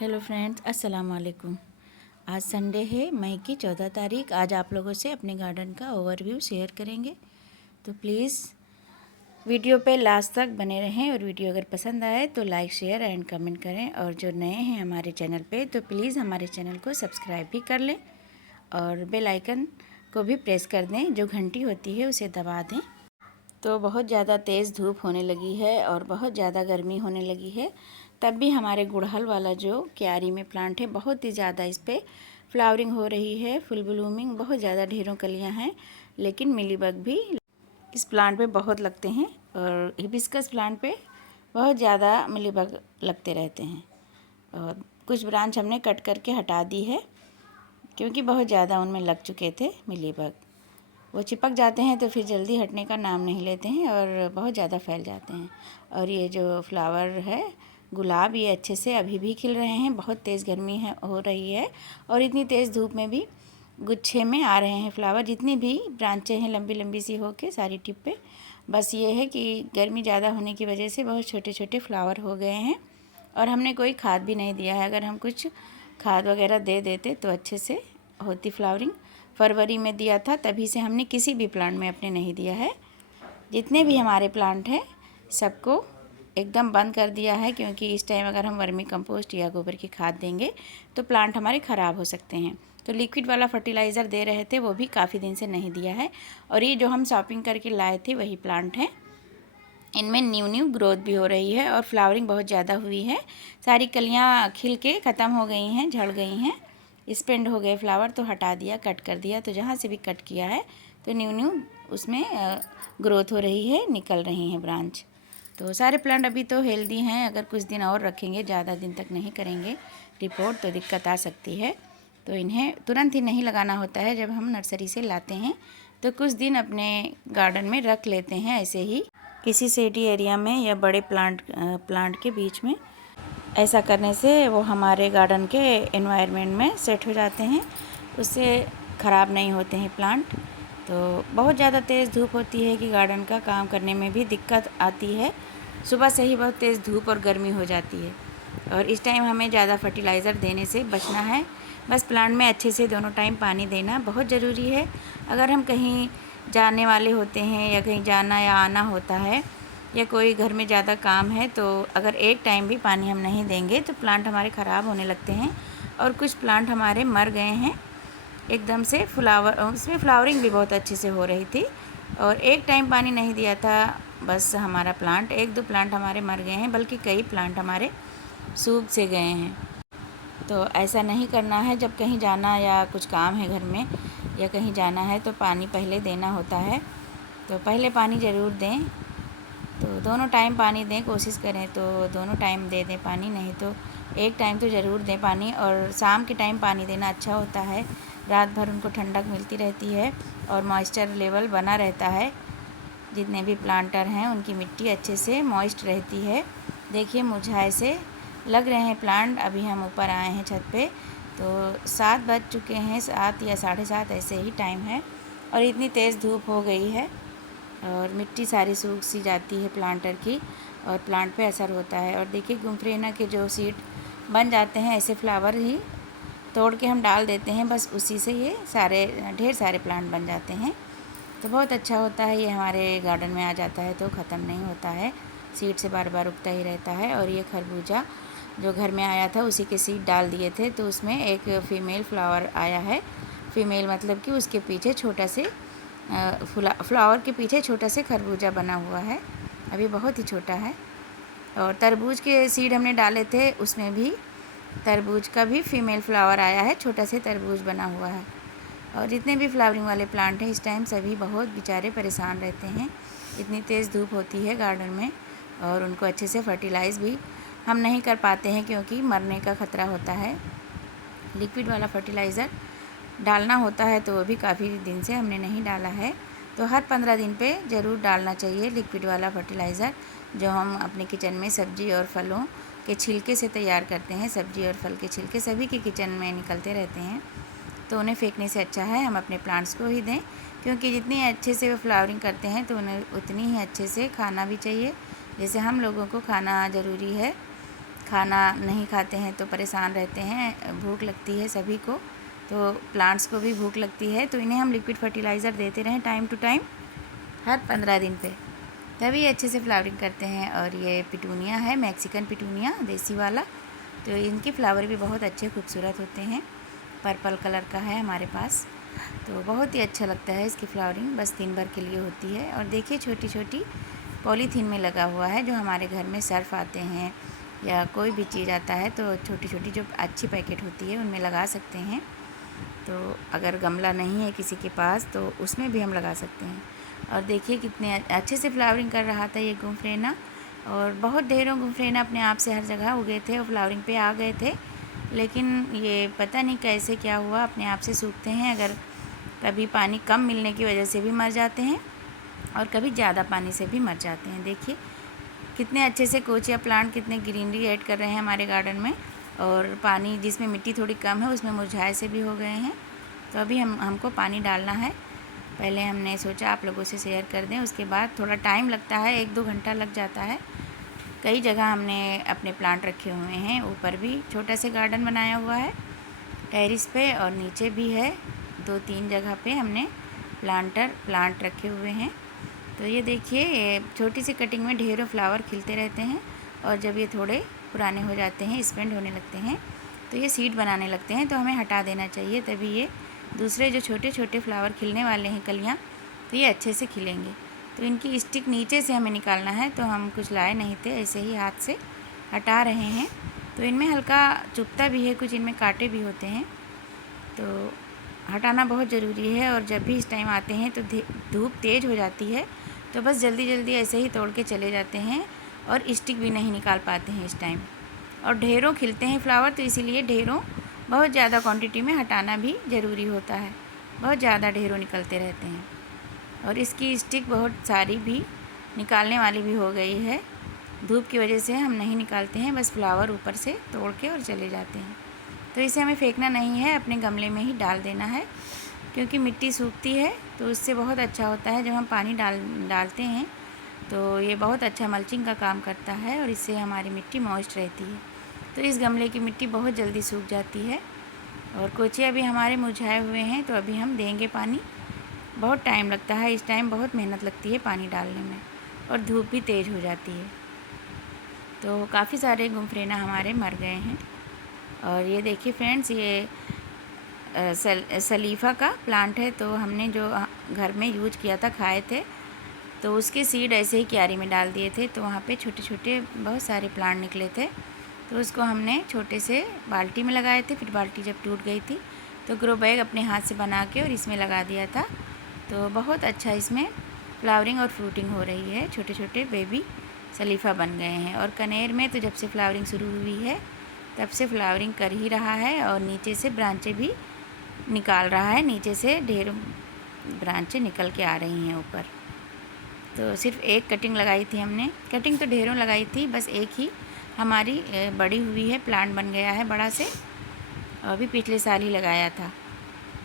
Hello friends, अस्सलाम वालेकुम। आज संडे है, मई की 14 तारीख। आज आप लोगों से अपने गार्डन का ओवरव्यू शेयर करेंगे, तो प्लीज़ वीडियो पे लास्ट तक बने रहें। और वीडियो अगर पसंद आए तो लाइक, शेयर एंड कमेंट करें। और जो नए हैं हमारे चैनल पे तो प्लीज़ हमारे चैनल को सब्सक्राइब भी कर लें और बेल आइकन को भी प्रेस कर दें, जो घंटी होती है उसे दबा दें। तो बहुत ज़्यादा तेज़ धूप होने लगी है और बहुत ज़्यादा गर्मी होने लगी है, तब भी हमारे गुड़हल वाला जो क्यारी में प्लांट है बहुत ही ज़्यादा इस पर फ्लावरिंग हो रही है, फुल ब्लूमिंग, बहुत ज़्यादा ढेरों कलियां हैं। लेकिन मिलीबग भी इस प्लांट पे बहुत लगते हैं और हिबिस्कस प्लांट पे बहुत ज़्यादा मिलीबग लगते रहते हैं। और कुछ ब्रांच हमने कट करके हटा दी है क्योंकि बहुत ज़्यादा उनमें लग चुके थे मिलीबग। वो चिपक जाते हैं तो फिर जल्दी हटने का नाम नहीं लेते हैं और बहुत ज़्यादा फैल जाते हैं। और ये जो फ्लावर है गुलाब, ये अच्छे से अभी भी खिल रहे हैं। बहुत तेज़ गर्मी है हो रही है और इतनी तेज़ धूप में भी गुच्छे में आ रहे हैं फ्लावर। जितनी भी ब्रांचें हैं लंबी लंबी सी होके सारी टिप पे, बस ये है कि गर्मी ज़्यादा होने की वजह से बहुत छोटे छोटे फ्लावर हो गए हैं। और हमने कोई खाद भी नहीं दिया है। अगर हम कुछ खाद वगैरह दे देते तो अच्छे से होती फ्लावरिंग। फरवरी में दिया था, तभी से हमने किसी भी प्लांट में अपने नहीं दिया है। जितने भी हमारे प्लांट हैं सबको एकदम बंद कर दिया है, क्योंकि इस टाइम अगर हम वर्मी कंपोस्ट या गोबर की खाद देंगे तो प्लांट हमारे ख़राब हो सकते हैं। तो लिक्विड वाला फर्टिलाइज़र दे रहे थे, वो भी काफ़ी दिन से नहीं दिया है। और ये जो हम शॉपिंग करके लाए थे वही प्लांट हैं। इनमें न्यू ग्रोथ भी हो रही है और फ्लावरिंग बहुत ज़्यादा हुई है। सारी कलियाँ खिल के ख़त्म हो गई हैं, झड़ गई हैं, स्पेंड हो गए फ्लावर, तो हटा दिया, कट कर दिया। तो जहाँ से भी कट किया है तो न्यू उसमें ग्रोथ हो रही है, निकल रही हैं ब्रांच। तो सारे प्लांट अभी तो हेल्दी हैं। अगर कुछ दिन और रखेंगे, ज़्यादा दिन तक नहीं करेंगे रिपोर्ट, तो दिक्कत आ सकती है। तो इन्हें तुरंत ही नहीं लगाना होता है। जब हम नर्सरी से लाते हैं तो कुछ दिन अपने गार्डन में रख लेते हैं ऐसे ही, किसी शेडी एरिया में या बड़े प्लांट के बीच में। ऐसा करने से वो हमारे गार्डन के एनवायरनमेंट में सेट हो जाते हैं, उससे ख़राब नहीं होते हैं प्लांट। तो बहुत ज़्यादा तेज़ धूप होती है कि गार्डन का काम करने में भी दिक्कत आती है। सुबह से ही बहुत तेज़ धूप और गर्मी हो जाती है और इस टाइम हमें ज़्यादा फर्टिलाइज़र देने से बचना है। बस प्लांट में अच्छे से दोनों टाइम पानी देना बहुत ज़रूरी है। अगर हम कहीं जाने वाले होते हैं या कहीं जाना या आना होता है या कोई घर में ज़्यादा काम है, तो अगर एक टाइम भी पानी हम नहीं देंगे तो प्लांट हमारे ख़राब होने लगते हैं। और कुछ प्लांट हमारे मर गए हैं एकदम से। उसमें फ्लावरिंग भी बहुत अच्छे से हो रही थी और एक टाइम पानी नहीं दिया था, बस हमारा प्लांट, एक दो प्लांट हमारे मर गए हैं, बल्कि कई प्लांट हमारे सूख से गए हैं। तो ऐसा नहीं करना है। जब कहीं जाना या कुछ काम है घर में या कहीं जाना है तो पानी पहले देना होता है, तो पहले पानी ज़रूर दें। तो दोनों टाइम पानी दें, कोशिश करें तो दोनों टाइम दे दें पानी, नहीं तो एक टाइम तो ज़रूर दें पानी। और शाम के टाइम पानी देना अच्छा होता है, रात भर उनको ठंडक मिलती रहती है और मॉइस्चर लेवल बना रहता है। जितने भी प्लांटर हैं उनकी मिट्टी अच्छे से मॉइस्ट रहती है। देखिए मुरझाए से लग रहे हैं प्लांट। अभी हम ऊपर आए हैं छत पे, तो 7 बज चुके हैं, 7 या 7:30 ऐसे ही टाइम है और इतनी तेज़ धूप हो गई है और मिट्टी सारी सूख सी जाती है प्लांटर की और प्लांट पे असर होता है। और देखिए गुम्फरेना के जो सीड बन जाते हैं, ऐसे फ्लावर ही तोड़ के हम डाल देते हैं, बस उसी से ये सारे ढेर सारे प्लांट बन जाते हैं। तो बहुत अच्छा होता है, ये हमारे गार्डन में आ जाता है तो ख़त्म नहीं होता है, सीड से बार बार उगता ही रहता है। और ये खरबूजा जो घर में आया था उसी के सीड डाल दिए थे, तो उसमें एक फ़ीमेल फ्लावर आया है। फ़ीमेल मतलब कि उसके पीछे छोटा से फ्लावर के पीछे छोटा से खरबूजा बना हुआ है, अभी बहुत ही छोटा है। और तरबूज के सीड हमने डाले थे, उसमें भी तरबूज का भी फीमेल फ्लावर आया है, छोटा से तरबूज बना हुआ है। और जितने भी फ्लावरिंग वाले प्लांट हैं इस टाइम सभी बहुत बेचारे परेशान रहते हैं। इतनी तेज़ धूप होती है गार्डन में और उनको अच्छे से फर्टिलाइज़ भी हम नहीं कर पाते हैं क्योंकि मरने का ख़तरा होता है। लिक्विड वाला फर्टिलाइज़र डालना होता है तो वो भी काफ़ी दिन से हमने नहीं डाला है। तो हर 15 दिन पे ज़रूर डालना चाहिए लिक्विड वाला फर्टिलाइज़र, जो हम अपने किचन में सब्ज़ी और फलों के छिलके से तैयार करते हैं। सब्ज़ी और फल के छिलके सभी के किचन में निकलते रहते हैं, तो उन्हें फेंकने से अच्छा है हम अपने प्लांट्स को ही दें, क्योंकि जितनी अच्छे से वो फ्लावरिंग करते हैं तो उन्हें उतनी ही अच्छे से खाना भी चाहिए। जैसे हम लोगों को खाना ज़रूरी है, खाना नहीं खाते हैं तो परेशान रहते हैं, भूख लगती है सभी को, तो प्लांट्स को भी भूख लगती है। तो इन्हें हम लिक्विड फर्टिलाइज़र देते रहें टाइम टू टाइम, हर 15 दिन पे, तभी अच्छे से फ्लावरिंग करते हैं। और ये पिटूनिया है, मैक्सिकन पिटूनिया देसी वाला, तो इनके फ्लावर भी बहुत अच्छे खूबसूरत होते हैं। पर्पल कलर का है हमारे पास, तो बहुत ही अच्छा लगता है इसकी फ्लावरिंग, बस दिन भर के लिए होती है। और देखिए छोटी छोटी पॉलीथीन में लगा हुआ है, जो हमारे घर में सर्फ आते हैं या कोई भी चीज़ आता है तो छोटी छोटी जो अच्छी पैकेट होती है उनमें लगा सकते हैं। तो अगर गमला नहीं है किसी के पास तो उसमें भी हम लगा सकते हैं। और देखिए कितने अच्छे से फ्लावरिंग कर रहा था ये गुम्फरेना, और बहुत ढेरों गुम्फरेना अपने आप से हर जगह उगे थे और फ्लावरिंग पे आ गए थे। लेकिन ये पता नहीं कैसे क्या हुआ, अपने आप से सूखते हैं। अगर कभी पानी कम मिलने की वजह से भी मर जाते हैं और कभी ज़्यादा पानी से भी मर जाते हैं। देखिए कितने अच्छे से कोचिया प्लांट कितने ग्रीनरी ऐड कर रहे हैं हमारे गार्डन में। और पानी जिसमें मिट्टी थोड़ी कम है उसमें मुरझाए से भी हो गए हैं। तो अभी हमको पानी डालना है। पहले हमने सोचा आप लोगों से शेयर कर दें, उसके बाद थोड़ा टाइम लगता है, 1-2 घंटा लग जाता है। कई जगह हमने अपने प्लांट रखे हुए हैं, ऊपर भी छोटा सा गार्डन बनाया हुआ है टेरिस पे, और नीचे भी है 2-3 जगह पे हमने प्लांट रखे हुए हैं। तो ये देखिए छोटी सी कटिंग में ढेरों फ्लावर खिलते रहते हैं, और जब ये थोड़े पुराने हो जाते हैं, स्पेंड होने लगते हैं, तो ये सीड बनाने लगते हैं, तो हमें हटा देना चाहिए, तभी ये दूसरे जो छोटे छोटे फ्लावर खिलने वाले हैं कलियाँ, तो ये अच्छे से खिलेंगे। तो इनकी स्टिक नीचे से हमें निकालना है, तो हम कुछ लाए नहीं थे, ऐसे ही हाथ से हटा रहे हैं। तो इनमें हल्का चुभता भी है, कुछ इनमें कांटे भी होते हैं, तो हटाना बहुत ज़रूरी है। और जब भी इस टाइम आते हैं तो धूप तेज़ हो जाती है, तो बस जल्दी जल्दी ऐसे ही तोड़ के चले जाते हैं, और स्टिक भी नहीं निकाल पाते हैं इस टाइम। और ढेरों खिलते हैं फ्लावर, तो इसीलिए ढेरों बहुत ज़्यादा क्वांटिटी में हटाना भी ज़रूरी होता है, बहुत ज़्यादा ढेरों निकलते रहते हैं। और इसकी स्टिक बहुत सारी भी निकालने वाली भी हो गई है, धूप की वजह से हम नहीं निकालते हैं, बस फ्लावर ऊपर से तोड़ के और चले जाते हैं। तो इसे हमें फेंकना नहीं है, अपने गमले में ही डाल देना है, क्योंकि मिट्टी सूखती है तो उससे बहुत अच्छा होता है। जब हम पानी डालते हैं तो ये बहुत अच्छा मल्चिंग का काम करता है, और इससे हमारी मिट्टी मॉइस्ट रहती है। तो इस गमले की मिट्टी बहुत जल्दी सूख जाती है। और कोचिया भी हमारे मुरझाए हुए हैं, तो अभी हम देंगे पानी, बहुत टाइम लगता है, इस टाइम बहुत मेहनत लगती है पानी डालने में, और धूप भी तेज़ हो जाती है। तो काफ़ी सारे गुम्फरेना हमारे मर गए हैं। और ये देखिए फ्रेंड्स, ये सलीफा का प्लांट है, तो हमने जो घर में यूज किया था, खाए थे, तो उसके सीड ऐसे ही क्यारी में डाल दिए थे, तो वहाँ पे छोटे छोटे बहुत सारे प्लांट निकले थे। तो उसको हमने छोटे से बाल्टी में लगाए थे, फिर बाल्टी जब टूट गई थी तो ग्रो बैग अपने हाथ से बना के और इसमें लगा दिया था। तो बहुत अच्छा इसमें फ्लावरिंग और फ्रूटिंग हो रही है, छोटे छोटे बेबी सलीफा बन गए हैं। और कनेर में तो जब से फ्लावरिंग शुरू हुई है तब से फ्लावरिंग कर ही रहा है, और नीचे से ब्रांचें भी निकाल रहा है, नीचे से ढेर ब्रांचें निकल के आ रही हैं ऊपर। तो सिर्फ एक कटिंग लगाई थी हमने, कटिंग तो ढेरों लगाई थी, बस एक ही हमारी बड़ी हुई है, प्लांट बन गया है बड़ा से, अभी पिछले साल ही लगाया था।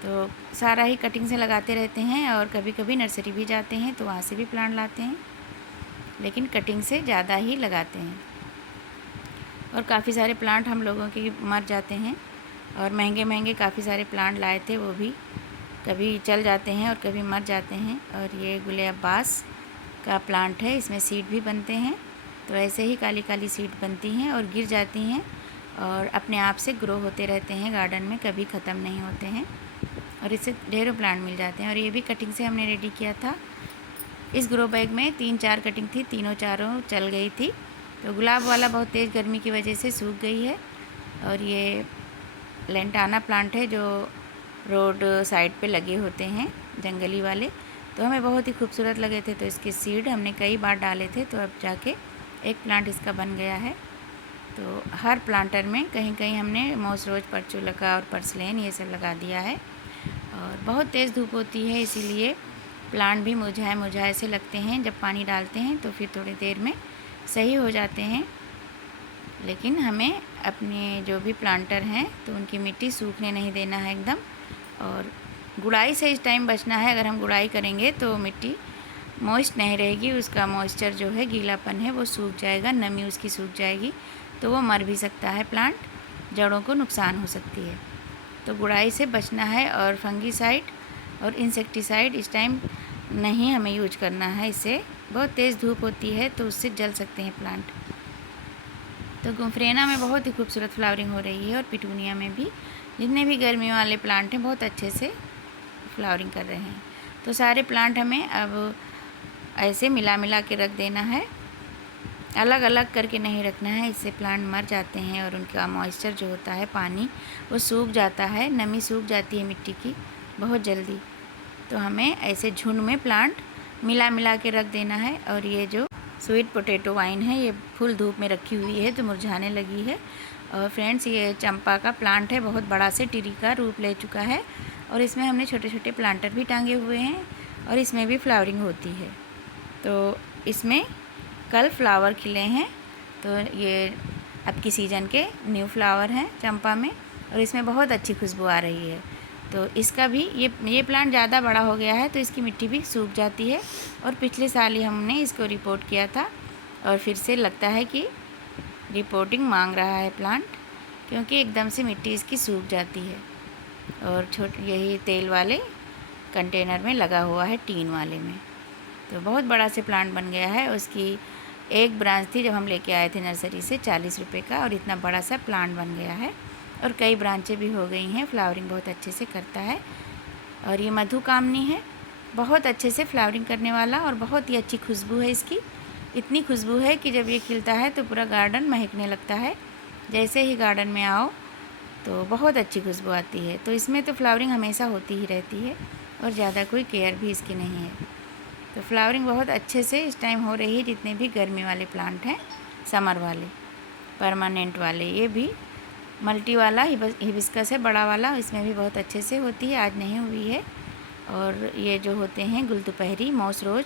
तो सारा ही कटिंग से लगाते रहते हैं, और कभी कभी नर्सरी भी जाते हैं तो वहाँ से भी प्लांट लाते हैं, लेकिन कटिंग से ज़्यादा ही लगाते हैं। और काफ़ी सारे प्लांट हम लोगों के मर जाते हैं, और महंगे महंगे काफ़ी सारे प्लांट लाए थे, वो भी कभी चल जाते हैं और कभी मर जाते हैं। और ये गुले अब्बास का प्लांट है, इसमें सीड भी बनते हैं, तो ऐसे ही काली काली सीड बनती हैं और गिर जाती हैं, और अपने आप से ग्रो होते रहते हैं गार्डन में, कभी ख़त्म नहीं होते हैं, और इससे ढेरों प्लांट मिल जाते हैं। और ये भी कटिंग से हमने रेडी किया था। इस ग्रो बैग में 3-4 कटिंग थी, तीनों चारों चल गई थी। तो गुलाब वाला बहुत तेज़ गर्मी की वजह से सूख गई है। और ये लेंटाना प्लांट है जो रोड साइड पे लगे होते हैं, जंगली वाले, तो हमें बहुत ही खूबसूरत लगे थे, तो इसके सीड हमने कई बार डाले थे, तो अब जाके एक प्लांट इसका बन गया है। तो हर प्लांटर में कहीं कहीं हमने मॉस रोज, पर्चुलका और पर्सलेन ये सब लगा दिया है। और बहुत तेज़ धूप होती है, इसीलिए प्लांट भी मुरझाए से लगते हैं। जब पानी डालते हैं तो फिर थोड़ी देर में सही हो जाते हैं, लेकिन हमें अपने जो भी प्लांटर हैं तो उनकी मिट्टी सूखने नहीं देना है एकदम। और गुड़ाई से इस टाइम बचना है, अगर हम गुड़ाई करेंगे तो मिट्टी मॉइस्ट नहीं रहेगी, उसका मॉइस्चर जो है, गीलापन है, वो सूख जाएगा, नमी उसकी सूख जाएगी, तो वो मर भी सकता है प्लांट, जड़ों को नुकसान हो सकती है। तो गुड़ाई से बचना है और फंगीसाइड और इंसेक्टिसाइड इस टाइम नहीं हमें यूज करना है। इससे बहुत तेज़ धूप होती है तो उससे जल सकते हैं प्लांट। तो गुम्फरेना में बहुत ही खूबसूरत फ्लावरिंग हो रही है और पिटूनिया में भी, जितने भी गर्मी वाले प्लांट हैं बहुत अच्छे से फ्लावरिंग कर रहे हैं। तो सारे प्लांट हमें अब ऐसे मिला मिला के रख देना है, अलग अलग करके नहीं रखना है, इससे प्लांट मर जाते हैं और उनका मॉइस्चर जो होता है, पानी, वो सूख जाता है, नमी सूख जाती है मिट्टी की बहुत जल्दी। तो हमें ऐसे झुंड में प्लांट मिला मिला के रख देना है। और ये जो स्वीट पोटैटो वाइन है ये फुल धूप में रखी हुई है तो मुरझाने लगी है। और फ्रेंड्स ये चंपा का प्लांट है, बहुत बड़ा से टिरी का रूप ले चुका है और इसमें हमने छोटे छोटे प्लांटर भी टांगे हुए हैं और इसमें भी फ्लावरिंग होती है। तो इसमें कल फ्लावर खिले हैं, तो ये अब की सीज़न के न्यू फ्लावर हैं चंपा में और इसमें बहुत अच्छी खुशबू आ रही है। तो इसका भी ये प्लांट ज़्यादा बड़ा हो गया है तो इसकी मिट्टी भी सूख जाती है और पिछले साल ही हमने इसको रिपोर्ट किया था और फिर से लगता है कि रिपोर्टिंग मांग रहा है प्लांट, क्योंकि एकदम से मिट्टी इसकी सूख जाती है। और यही तेल वाले कंटेनर में लगा हुआ है, टीन वाले में। तो बहुत बड़ा से प्लांट बन गया है। उसकी एक ब्रांच थी जब हम लेके आए थे नर्सरी से 40 रुपये का और इतना बड़ा सा प्लांट बन गया है और कई ब्रांचें भी हो गई हैं। फ्लावरिंग बहुत अच्छे से करता है और ये मधुकामनी है, बहुत अच्छे से फ्लावरिंग करने वाला और बहुत ही अच्छी खुशबू है इसकी। इतनी खुशबू है कि जब ये खिलता है तो पूरा गार्डन महकने लगता है। जैसे ही गार्डन में आओ तो बहुत अच्छी खुशबू आती है। तो इसमें तो फ्लावरिंग हमेशा होती ही रहती है और ज़्यादा कोई केयर भी इसकी नहीं है। तो फ्लावरिंग बहुत अच्छे से इस टाइम हो रही है। जितने भी गर्मी वाले प्लांट हैं, समर वाले, परमानेंट वाले, ये भी मल्टी वाला हिबिस्कस है बड़ा वाला, इसमें भी बहुत अच्छे से होती है। आज नहीं हुई है। और ये जो होते हैं गुलदुपहरी, मॉस रोज,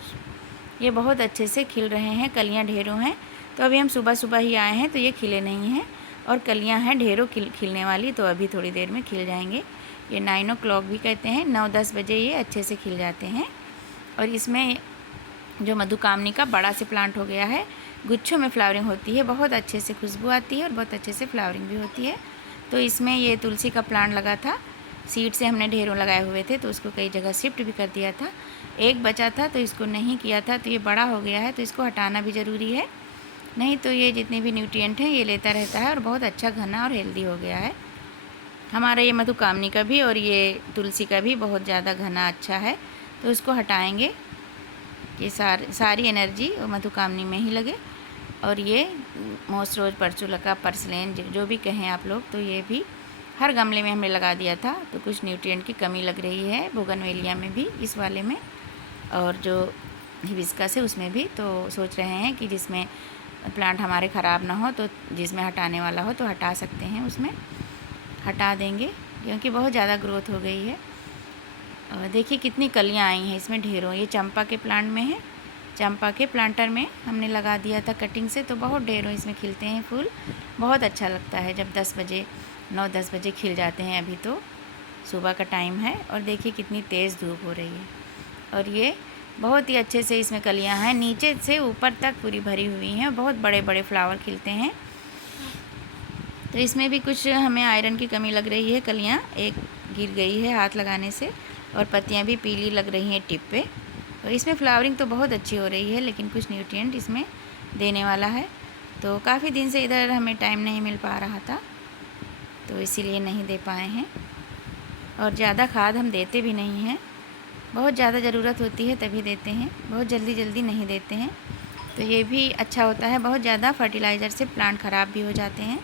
ये बहुत अच्छे से खिल रहे हैं, कलियां ढेरों हैं। तो अभी हम सुबह सुबह ही आए हैं तो ये खिले नहीं हैं और कलियां हैं ढेरों खिलने वाली, तो अभी थोड़ी देर में खिल जाएंगे। ये 9 o'clock भी कहते हैं, 9-10 बजे ये अच्छे से खिल जाते हैं। और इसमें जो मधुकामनी का बड़ा से प्लांट हो गया है, गुच्छों में फ्लावरिंग होती है, बहुत अच्छे से खुशबू आती है और बहुत अच्छे से फ्लावरिंग भी होती है। तो इसमें ये तुलसी का प्लांट लगा था, सीड से हमने ढेरों लगाए हुए थे तो उसको कई जगह शिफ्ट भी कर दिया था। एक बचा था तो इसको नहीं किया था, तो ये बड़ा हो गया है तो इसको हटाना भी ज़रूरी है, नहीं तो ये जितने भी न्यूट्रिएंट हैं ये लेता रहता है और बहुत अच्छा घना और हेल्दी हो गया है हमारा ये मधुकामनी का भी और ये तुलसी का भी बहुत ज़्यादा घना अच्छा है। तो उसको हटाएंगे, ये सारी एनर्जी मधुकामनी में ही लगे। और ये मॉस रोज, परचुलका, पर्सलेन, जो भी कहें आप लोग, तो ये भी हर गमले में हमने लगा दिया था। तो कुछ न्यूट्रिएंट की कमी लग रही है बोगनवेलिया में भी, इस वाले में, और जो हिबिस्कस है उसमें भी। तो सोच रहे हैं कि जिसमें प्लांट हमारे ख़राब ना हो, तो जिसमें हटाने वाला हो तो हटा सकते हैं, उसमें हटा देंगे क्योंकि बहुत ज़्यादा ग्रोथ हो गई है। और देखिए कितनी कलियां आई हैं इसमें ढेरों। ये चंपा के प्लांट में है, चंपा के प्लांटर में हमने लगा दिया था कटिंग से, तो बहुत ढेरों इसमें खिलते हैं फूल। बहुत अच्छा लगता है जब 9-10 बजे खिल जाते हैं। अभी तो सुबह का टाइम है और देखिए कितनी तेज़ धूप हो रही है और ये बहुत ही अच्छे से इसमें कलियां हैं, नीचे से ऊपर तक पूरी भरी हुई हैं, बहुत बड़े बड़े फ्लावर खिलते हैं। तो इसमें भी कुछ हमें आयरन की कमी लग रही है, कलियां एक गिर गई है हाथ लगाने से और पत्तियां भी पीली लग रही हैं टिप पे। तो इसमें फ्लावरिंग तो बहुत अच्छी हो रही है, लेकिन कुछ न्यूट्रिएंट इसमें देने वाला है। तो काफ़ी दिन से इधर हमें टाइम नहीं मिल पा रहा था तो इसीलिए नहीं दे पाए हैं। और ज़्यादा खाद हम देते भी नहीं हैं, बहुत ज़्यादा ज़रूरत होती है तभी देते हैं, बहुत जल्दी जल्दी नहीं देते हैं। तो ये भी अच्छा होता है, बहुत ज़्यादा फर्टिलाइज़र से प्लांट ख़राब भी हो जाते हैं।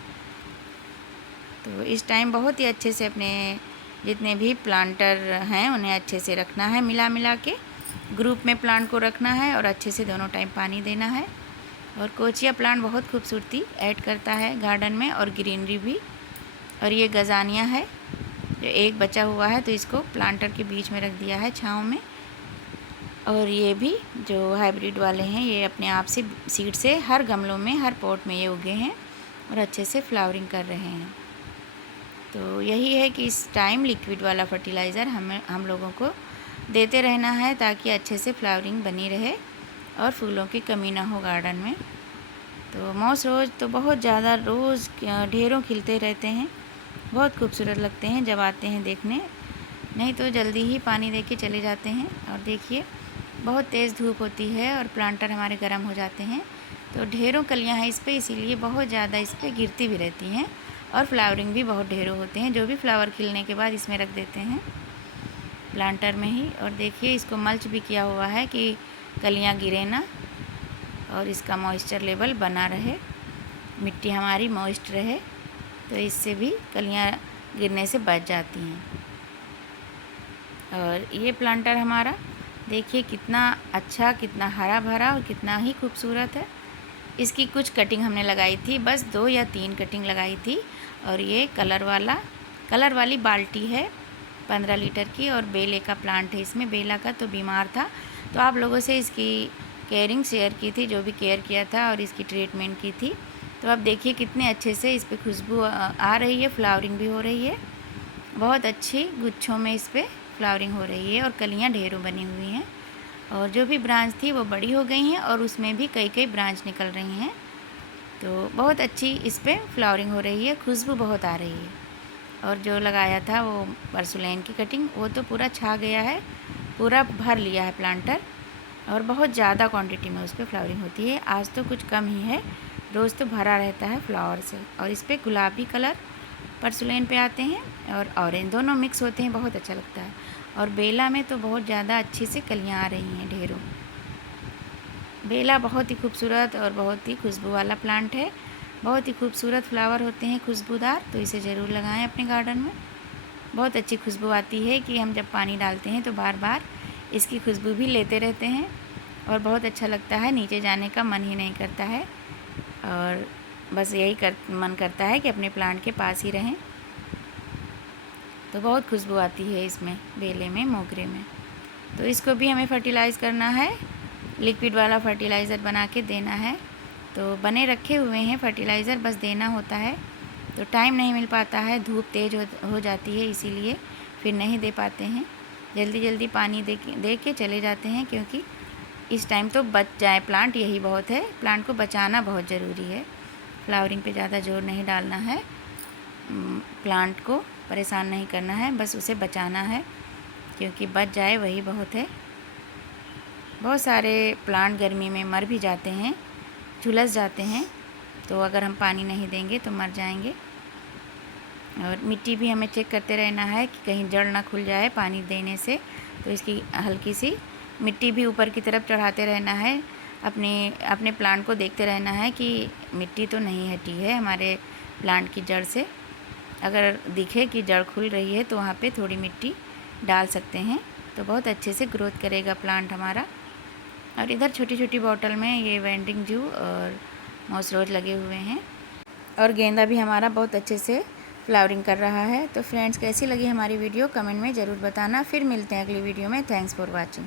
तो इस टाइम बहुत ही अच्छे से अपने जितने भी प्लांटर हैं उन्हें अच्छे से रखना है, मिला मिला के ग्रुप में प्लांट को रखना है और अच्छे से दोनों टाइम पानी देना है। और कोचिया प्लांट बहुत खूबसूरती ऐड करता है गार्डन में और ग्रीनरी भी। और ये गजानिया है जो एक बचा हुआ है, तो इसको प्लांटर के बीच में रख दिया है छाँव में। और ये भी जो हाइब्रिड वाले हैं ये अपने आप से सीड से हर गमलों में, हर पॉट में ये उगे हैं और अच्छे से फ्लावरिंग कर रहे हैं। तो यही है कि इस टाइम लिक्विड वाला फर्टिलाइज़र हम लोगों को देते रहना है ताकि अच्छे से फ्लावरिंग बनी रहे और फूलों की कमी ना हो गार्डन में। तो मॉस रोज़ तो बहुत ज़्यादा रोज़ ढेरों खिलते रहते हैं, बहुत खूबसूरत लगते हैं जब आते हैं देखने, नहीं तो जल्दी ही पानी दे के चले जाते हैं। और देखिए बहुत तेज़ धूप होती है और प्लांटर हमारे गर्म हो जाते हैं, तो ढेरों कलियां हैं इस पर, इसीलिए बहुत ज़्यादा इस पर गिरती भी रहती हैं और फ्लावरिंग भी बहुत ढेरों होते हैं, जो भी फ्लावर खिलने के बाद इसमें रख देते हैं प्लांटर में ही। और देखिए इसको मल्च भी किया हुआ है कि कलियां गिरे ना और इसका मॉइस्चर लेवल बना रहे, मिट्टी हमारी मॉइस्ट रहे, तो इससे भी कलियां गिरने से बच जाती हैं। और ये प्लांटर हमारा देखिए कितना अच्छा, कितना हरा भरा और कितना ही खूबसूरत है। इसकी कुछ कटिंग हमने लगाई थी, बस 2 या 3 कटिंग लगाई थी। और ये कलर वाली बाल्टी है 15 लीटर की, और बेले का प्लांट है इसमें। बेला का तो बीमार था, तो आप लोगों से इसकी केयरिंग शेयर की थी, जो भी केयर किया था और इसकी ट्रीटमेंट की थी। तो अब देखिए कितने अच्छे से इस पर खुशबू आ रही है, फ्लावरिंग भी हो रही है, बहुत अच्छी गुच्छों में इस पर फ्लावरिंग हो रही है और कलियां ढेरों बनी हुई हैं। और जो भी ब्रांच थी वो बड़ी हो गई हैं और उसमें भी कई कई ब्रांच निकल रही हैं, तो बहुत अच्छी इस पर फ्लावरिंग हो रही है, खुशबू बहुत आ रही है। और जो लगाया था वो परसुलेन की कटिंग, वो तो पूरा छा गया है, पूरा भर लिया है प्लांटर, और बहुत ज़्यादा क्वांटिटी में उस पर फ्लावरिंग होती है। आज तो कुछ कम ही है, रोज़ तो भरा रहता है फ्लावर से। और इस पर गुलाबी कलर परसुलेन पे आते हैं और ऑरेंज, दोनों मिक्स होते हैं, बहुत अच्छा लगता है। और बेला में तो बहुत ज़्यादा अच्छी से कलियाँ आ रही हैं ढेरों। बेला बहुत ही खूबसूरत और बहुत ही खुशबू वाला प्लांट है, बहुत ही खूबसूरत फ्लावर होते हैं खुशबूदार, तो इसे ज़रूर लगाएं अपने गार्डन में। बहुत अच्छी खुशबू आती है कि हम जब पानी डालते हैं तो बार बार इसकी खुशबू भी लेते रहते हैं, और बहुत अच्छा लगता है, नीचे जाने का मन ही नहीं करता है, और बस यही मन करता है कि अपने प्लांट के पास ही रहें। तो बहुत खुशबू आती है इसमें, बेले में, मोगरे में। तो इसको भी हमें फर्टिलाइज़ करना है, लिक्विड वाला फर्टिलाइज़र बना के देना है। तो बने रखे हुए हैं फर्टिलाइज़र, बस देना होता है, तो टाइम नहीं मिल पाता है, धूप तेज़ हो जाती है, इसीलिए फिर नहीं दे पाते हैं। जल्दी जल्दी पानी दे के चले जाते हैं, क्योंकि इस टाइम तो बच जाए प्लांट, यही बहुत है। प्लांट को बचाना बहुत ज़रूरी है, फ्लावरिंग पे ज़्यादा जोर नहीं डालना है, प्लांट को परेशान नहीं करना है, बस उसे बचाना है, क्योंकि बच जाए वही बहुत है। बहुत सारे प्लांट गर्मी में मर भी जाते हैं, झुलस जाते हैं, तो अगर हम पानी नहीं देंगे तो मर जाएंगे। और मिट्टी भी हमें चेक करते रहना है कि कहीं जड़ ना खुल जाए पानी देने से, तो इसकी हल्की सी मिट्टी भी ऊपर की तरफ चढ़ाते रहना है। अपने प्लांट को देखते रहना है कि मिट्टी तो नहीं हटी है हमारे प्लांट की जड़ से। अगर दिखे कि जड़ खुल रही है तो वहाँ पे थोड़ी मिट्टी डाल सकते हैं, तो बहुत अच्छे से ग्रोथ करेगा प्लांट हमारा। और इधर छोटी छोटी बॉटल में ये वेंडिंग जू और मॉस रोज लगे हुए हैं, और गेंदा भी हमारा बहुत अच्छे से फ्लावरिंग कर रहा है। तो फ्रेंड्स, कैसी लगी हमारी वीडियो कमेंट में ज़रूर बताना। फिर मिलते हैं अगली वीडियो में। Thanks for watching.